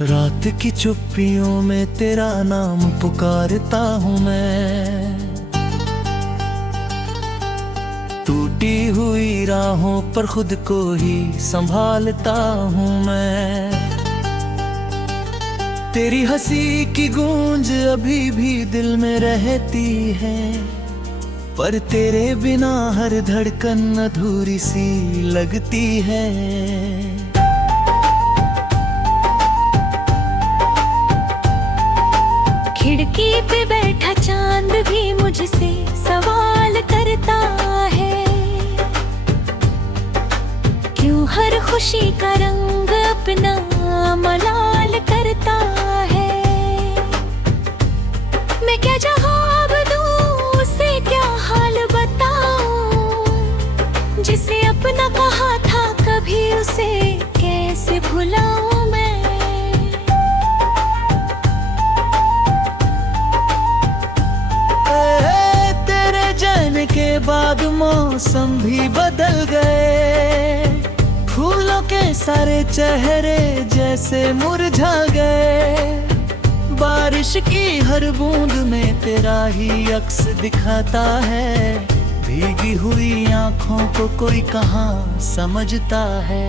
रात की चुप्पियों में तेरा नाम पुकारता हूँ मैं। टूटी हुई राहों पर खुद को ही संभालता हूँ मैं। तेरी हंसी की गूंज अभी भी दिल में रहती है, पर तेरे बिना हर धड़कन अधूरी सी लगती है। खिड़की पे बैठा चांद भी मुझसे सवाल करता है, क्यों हर खुशी का रंग अपना मलाल करता है। मैं क्या जवाब दूं उसे, क्या हाल बताऊं, जिसे अपना कहा था कभी उसे कैसे भुलाऊं मैं। के बाद मौसम भी बदल गए, फूलों के सारे चेहरे जैसे मुरझा गए। बारिश की हर बूंद में तेरा ही अक्स दिखाता है, भीगी हुई आंखों को कोई कहाँ समझता है।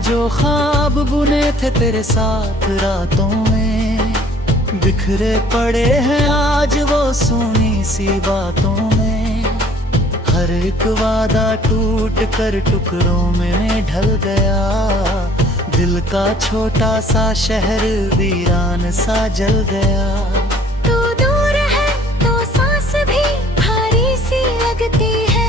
जो ख्वाब बुने थे तेरे साथ रातों में, बिखरे पड़े हैं आज वो सूनी सी बातों में। हर एक वादा टूट कर टुकड़ों में ढल गया, दिल का छोटा सा शहर वीरान सा जल गया। तू दूर है तो सांस भी भारी सी लगती है,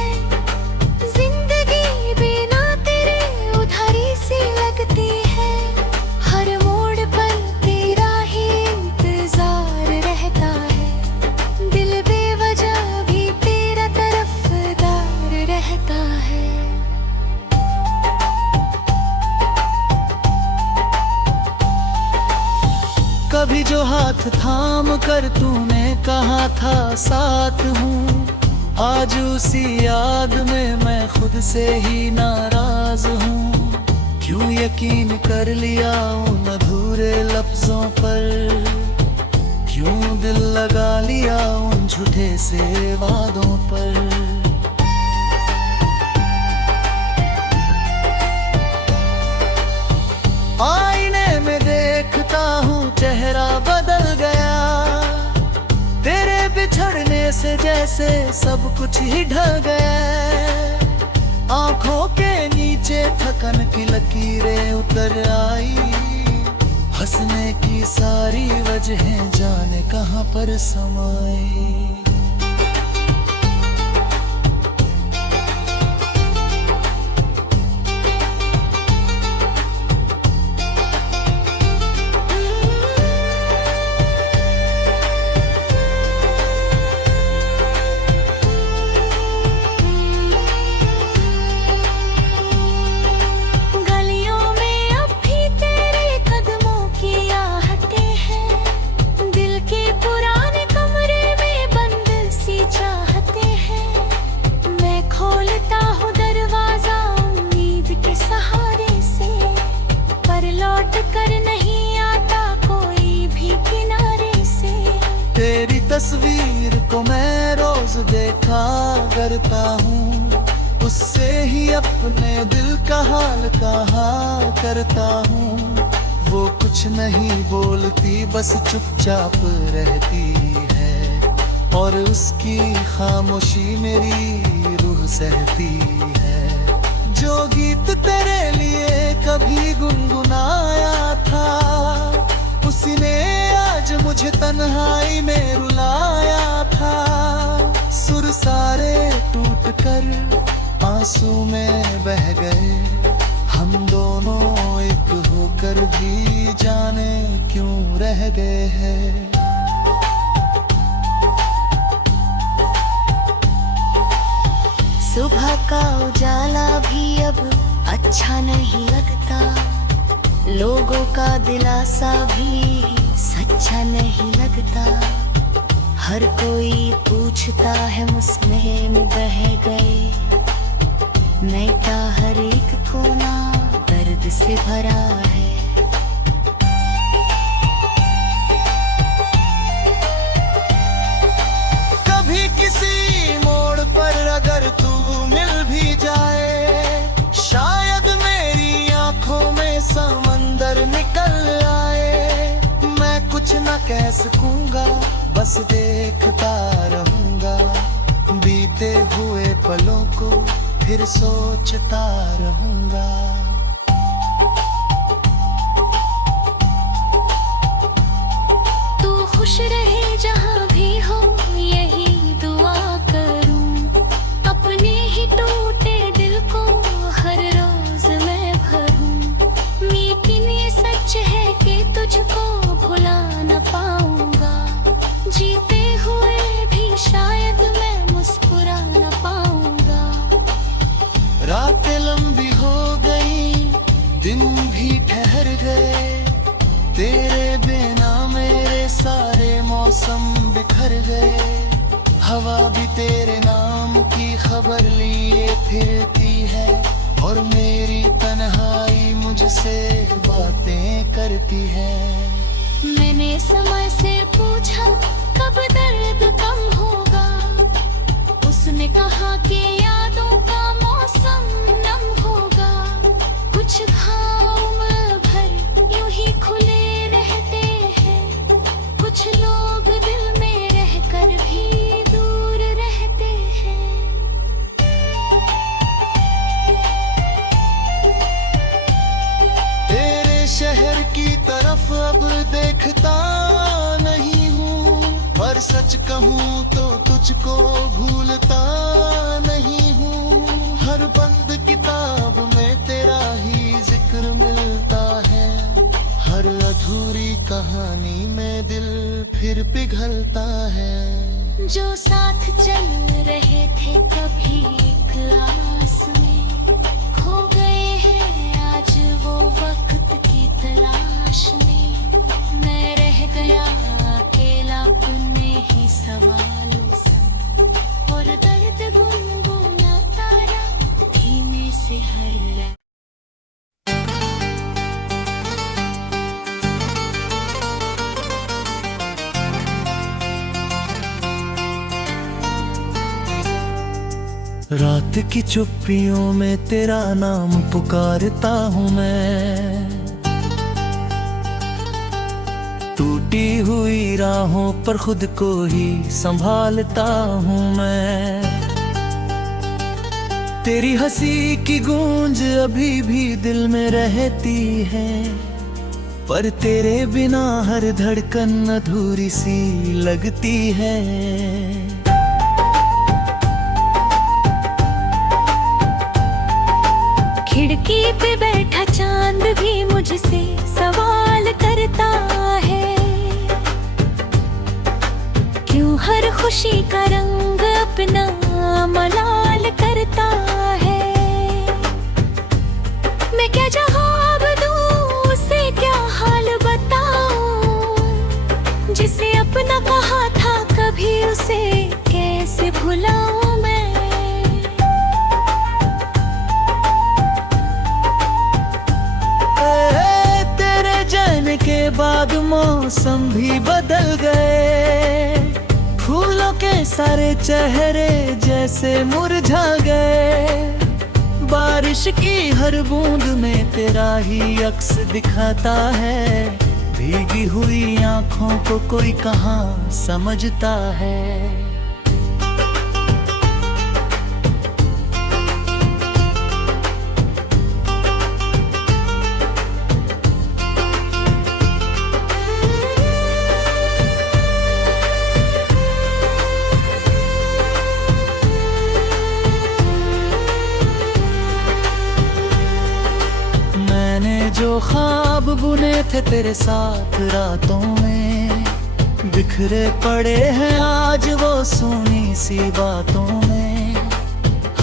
कभी जो हाथ थाम कर तूने कहा था साथ हूँ, आज उसी याद में मैं खुद से ही नाराज हूँ। क्यों यकीन कर लिया उन अधूरे लफ्जों पर, क्यों दिल लगा लिया उन झूठे से वादों पर। आईने में देखता हूँ चेहरा बदल गया, तेरे बिछड़ने से जैसे सब कुछ ही ढल गया। आंखों के नीचे थकन की लकीरें उतर आई, हंसने की सारी वजहें जाने कहां पर समाई। कर नहीं आता कोई भी किनारे से। तेरी तस्वीर को मैं रोज देखा करता हूँ, उससे ही अपने दिल का हाल कहा करता हूँ। वो कुछ नहीं बोलती बस चुपचाप रहती है, और उसकी खामोशी मेरी रूह सहती है। जो गीत तेरे लिए कभी गुनगुनाया था, उसी ने आज मुझे तन्हाई में रुलाया था। सुर सारे टूट कर आंसू में बह गए, हम दोनों एक होकर भी जाने क्यों रह गए हैं। अच्छा नहीं लगता, लोगों का दिलासा भी सच्चा नहीं लगता। हर कोई पूछता है मुझमें बह गए, मैं का हर एक कोना दर्द से भरा है। कभी किसी मोड़ पर अगर तू मिल भी जाए, शायद मेरी आंखों में समंदर निकल आए। मैं कुछ न कह सकूंगा, बस देखता रहूंगा, बीते हुए पलों को फिर सोचता रहूंगा। तू खुश रहे जहाँ भी हो, यही दुआ करूं। अपने ही टूटे दिल को हर रोज मैं भरूं। लेकिन ये सच है कि तुझको भुला न पाऊंगा, जीते हुए भी शायद मैं मुस्कुरा न पाऊंगा। रातें लंबी हो गई, दिन भी ठहर गए, तेरे बिना मेरे सारे मौसम बिखर गए। हवा भी तेरे नाम की खबर लिए फिरती है, और मेरी तन्हाई मुझसे बातें करती है। मैंने समय से पूछा कब दर्द कम होगा, उसने कहा कि यादों का मौसम नम होगा। कुछ घाव उम्र भर यूं ही खुले रहते हैं, कुछ लोग दिल में रहकर भी दूर रहते हैं। तेरे शहर की तरफ अब देखता नहीं हूँ, पर सच कहूँ तो तुझको भूलता नहीं हूँ। हर बंद किताब में तेरा ही जिक्र मिलता है, हर अधूरी कहानी में दिल फिर पिघलता है। जो साथ चल रहे थे कभी एक आस में, खो गए हैं आज वो वक्त की तलाश में। मैं रह गया अकेला अपने ही सवालों संग, और दर्द गुनगुनाता रहा धीमे से हर रात। रात की चुप्पियों में तेरा नाम पुकारता हूँ मैं, टूटी हुई राहों पर खुद को ही संभालता हूँ मैं। तेरी हंसी की गूंज अभी भी दिल में रहती है, पर तेरे बिना हर धड़कन अधूरी सी लगती है। खिड़की पे बैठा चांद भी मुझसे सवाल करता है, क्यों हर खुशी का रंग अपना मलाल करता है। मैं क्या जवाब दूं उसे, क्या हाल बताऊं, जिसे अपना कहा था कभी उसे कैसे भुलाऊं मैं। के बाद मौसम भी बदल गए, फूलों के सारे चेहरे जैसे मुरझा गए। बारिश की हर बूंद में तेरा ही अक्स दिखाता है, भीगी हुई आंखों को कोई कहाँ समझता है। जो ख्वाब बुने थे तेरे साथ रातों में, बिखरे पड़े हैं आज वो सुनी सी बातों में।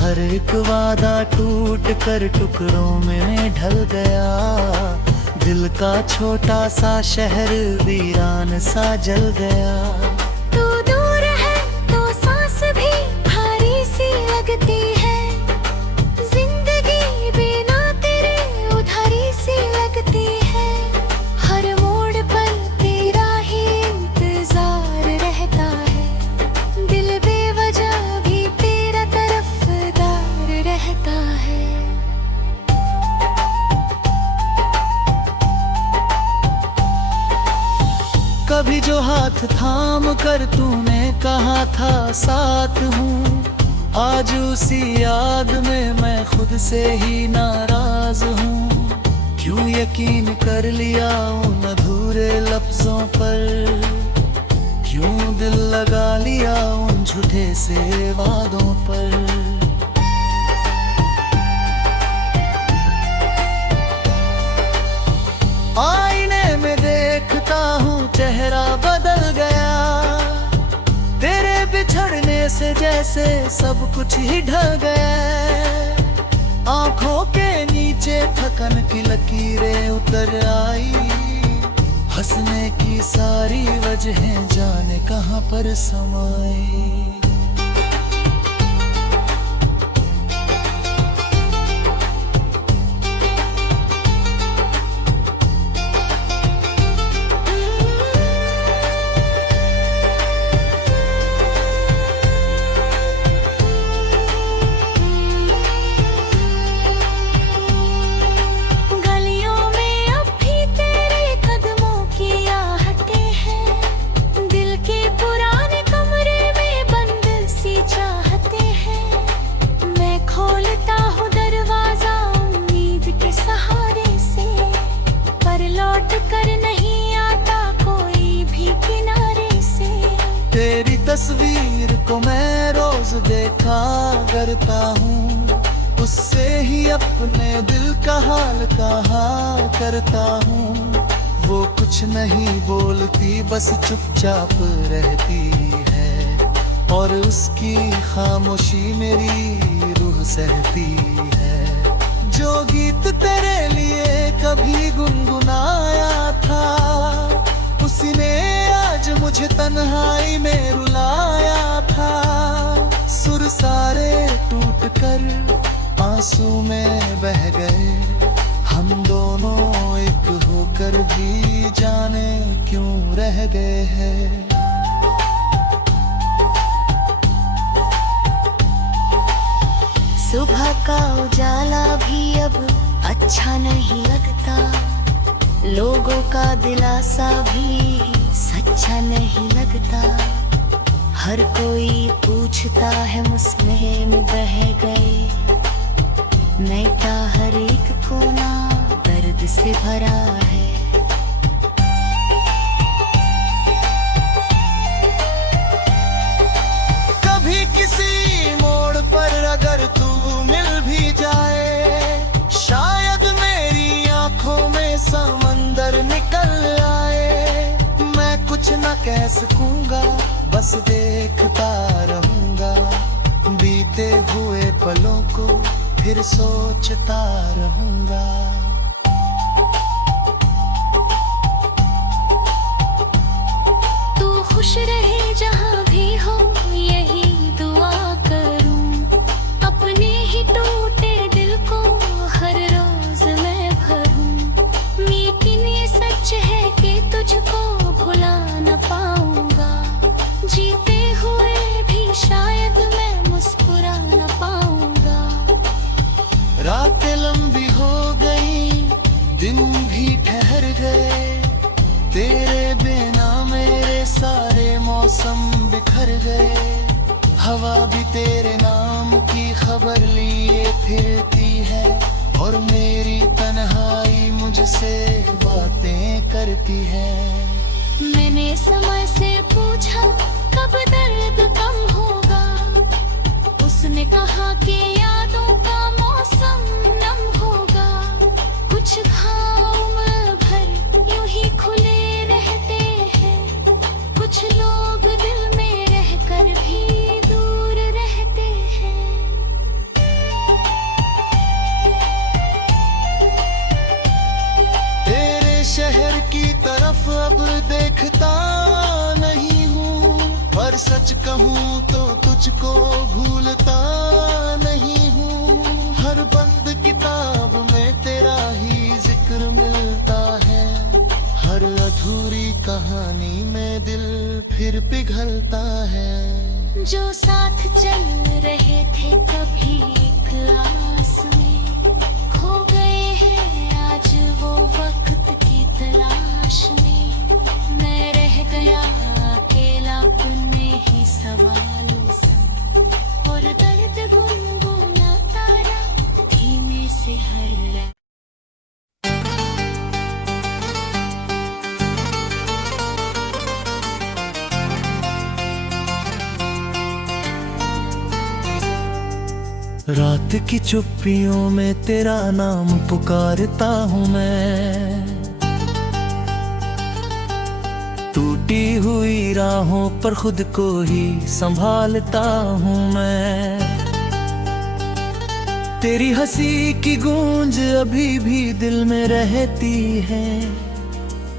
हर एक वादा टूट कर टुकड़ों में ढल गया। दिल का छोटा सा शहर वीरान सा जल गया। तू दूर है तो सांस भी भारी सी लगती है, जिंदगी बिना तेरे उधारी सी लगती है। हर मोड़ पर तेरा ही इंतजार रहता है, दिल बेवजह भी तेरा तरफदार रहता है। कभी जो हाथ थाम कर तूने कहा था साथ हूँ, आज उसी याद में मैं खुद से ही नाराज हूँ। क्यों यकीन कर लिया उन अधूरे लफ्जों पर, क्यों दिल लगा लिया उन झूठे से वादों पर। आईने में देखता हूँ चेहरा बदल गया, तेरे बिछड़ने से जैसे सब कुछ ही ढल गया। आंखों के नीचे थकन की लकीरें उतर आई, हंसने की सारी वजहें जाने कहां पर समाई। कर नहीं आता कोई भी किनारे से। तेरी तस्वीर को मैं रोज देखा करता हूँ, उससे ही अपने दिल का हाल कहा करता हूँ। वो कुछ नहीं बोलती बस चुपचाप रहती है, और उसकी खामोशी मेरी रूह सहती है। जो गीत तेरे लिए कभी गुनगुनाया था, उसी ने आज मुझे तन्हाई में रुलाया था। सुर सारे टूट कर आंसू में बह गए, हम दोनों एक होकर भी जाने क्यों रह गए हैं। सुबह का उजाला भी अब अच्छा नहीं लगता, लोगों का दिलासा भी सच्चा नहीं लगता। हर कोई पूछता है मुस्लिम बह गए, मैं का हर एक कोना दर्द से भरा है। कभी किसी मोड़ पर अगर तू मिल भी जाए, शायद मेरी आंखों में समंदर निकल आए। मैं कुछ न कह सकूंगा, बस देखता रहूंगा बीते हुए पलों को, फिर सोचता रहूंगा। तू खुश रहे जहाँ भी हो, यही दुआ करूं। अपने ही टूटे दिल को हर रोज मैं भरूं। लेकिन ये सच है कि तुझको भुला न पाऊंगा, जीते हुए भी शायद मैं मुस्कुरा न पाऊंगा। रातें लंबी हो गई, दिन भी ठहर गए, तेरे बिना मेरे सारे मौसम बिखर गए। हवा भी तेरे नाम की खबर लिए फिरती है, और मेरी तन्हाई मुझसे बातें करती है। मैंने समय से पूछा कब दर्द कम होगा, उसने कहा कि यादों का मौसम नम होगा। कुछ घाव भर यूं ही खुले रहते हैं, कुछ लोग दिल में रहकर भी दूर रहते हैं। सच कहूँ तो तुझको भूलता नहीं हूँ। हर बंद किताब में तेरा ही जिक्र मिलता है। हर अधूरी कहानी में दिल फिर पिघलता है। जो साथ चल रहे थे कभी एक आस में, खो गए हैं आज वो वक्त की तलाश में। मैं रह गया अकेला अपने ही सवालों संग, और दर्द गुनगुनाता रहा धीमे से हर रात। रात की चुप्पियों में तेरा नाम पुकारता हूँ मैं। टूटी हुई राहों पर खुद को ही संभालता हूँ मैं। तेरी हंसी की गूंज अभी भी दिल में रहती है,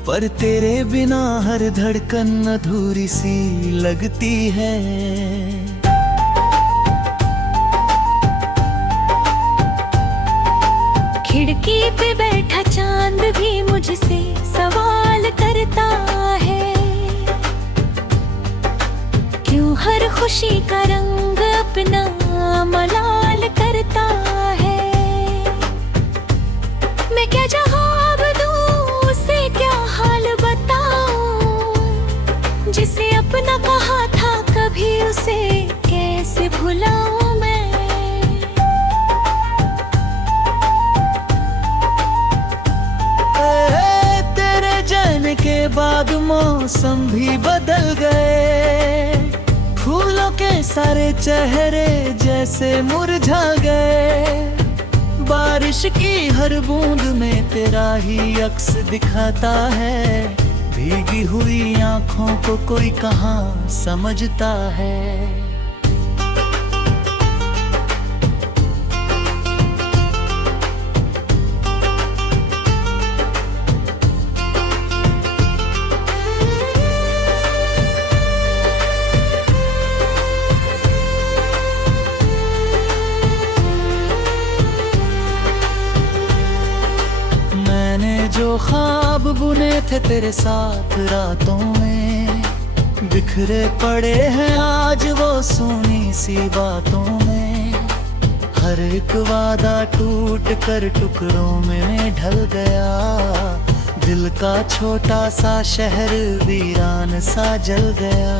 पर तेरे बिना हर धड़कन अधूरी सी लगती है। खिड़की पे बैठा चांद भी मुझसे सवाल करता है, क्यों हर खुशी का रंग अपना मलाल करता है। मैं क्या जवाब दूँ उसे, क्या हाल बताऊं, जिसे अपना कहा था कभी उसे कैसे भुलाऊं मैं। के बाद मौसम भी बदल गए, फूलों के सारे चेहरे जैसे मुरझा गए। बारिश की हर बूंद में तेरा ही अक्स दिखाता है, भीगी हुई आंखों को कोई कहाँ समझता है। जो ख्वाब बुने थे तेरे साथ रातों में, बिखरे पड़े हैं आज वो सोनी सी बातों में। हर एक वादा टूट कर टुकड़ों में ढल गया, दिल का छोटा सा शहर वीरान सा जल गया।